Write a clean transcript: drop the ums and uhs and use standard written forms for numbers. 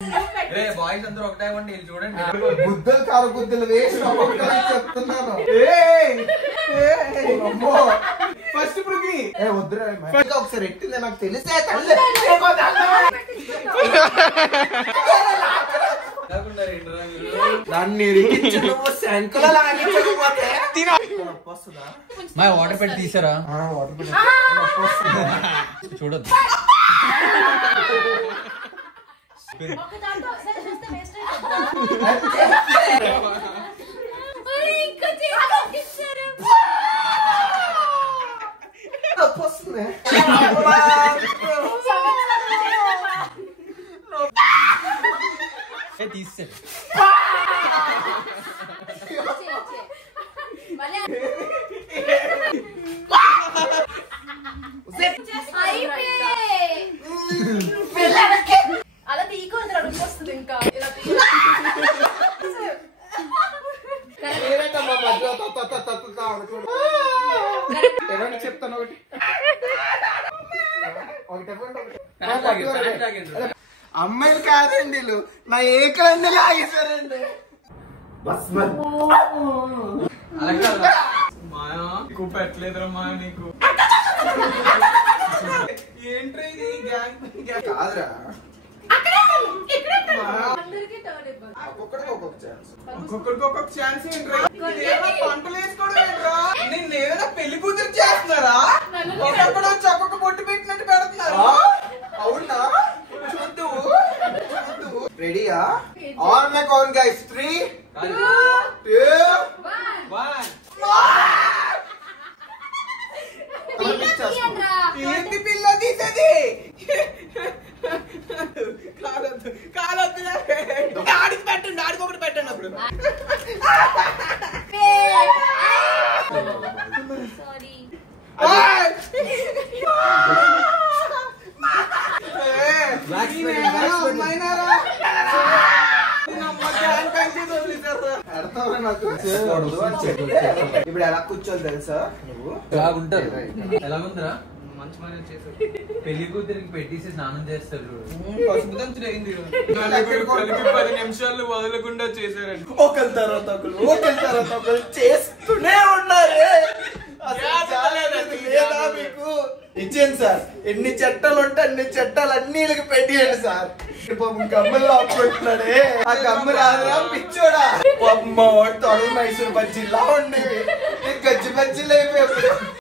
Boys అందరూ ఒకటే ఉండి చూడండి గుద్దలు కారు గుద్దలు వేసి చెప్తున్నాను. ఫస్ట్ వద్దురా ఒకసారి ఎట్టింది నాకు తెలిసే దాన్ని శంకులో లాగించకపోతే మా వాటర్ పెట్టి తీసారా వాటర్ పెట్టి చూడొద్దు వస్తుంది తీసారు అలా తీయకూడదు అడుగు వస్తుంది ఇంకా చెప్తాను అమ్మాయిలు కాదండి వీళ్ళు నా ఏకలన్నీ లాగేశారండి మాయా నీకు పెట్టలేదురా మాయా నీకు ఏంట్రా ఇది కాదురా ఒక్కొక్కడికి ఒక్కొక్క ఛాన్స్ ఏంట్రా పంటలు వేసుకోవడం ఏంట్రా నేను ఏదైనా పెళ్లి కూతురు చేస్తున్నారా ఎక్కడ వచ్చి ఒక్కొక్క బొట్టు పెట్టినట్టు పెడుతున్నారు అవునా చూద్దు రెడీయా ఆన్ మై కౌంట్ గైస్ 3 2 1 ఏంటి పిల్ల తీసేది కాలొద్దు కాలొద్దు ఆడికి పెట్టండి ఆడికి ఒకటి పెట్టండి అప్పుడు సారీ ఇప్పుడు ఎలా కూర్చోవాలి తెలుసా నువ్వు ఎలాగుంటారు ఎలాగుందిరా మంచి పని చేశారు పెళ్లి కూతురికి పెట్టేసి స్నానం చేస్తారు పసుపుదంచుడు అయింది 10 నిమిషాలు వదలకుండా చేశారండి ఒకరి తర్వాత ఒకరు చేస్తూనే ఉన్నారే లేదా మీకు ఇచ్చేయండి సార్ ఎన్ని చట్టాలు ఉంటే అన్ని చట్టాలు అన్ని పెట్టేయండి సార్ పాపం గమ్మలు లాక్కుంటున్నాడే ఆ గమ్మ రాదురా పిచ్చోడా పాపం మా వాడు తొడలు మైసూరు బజ్జీలా ఉండేవి గజ్జి బజ్జీలు అయిపోయి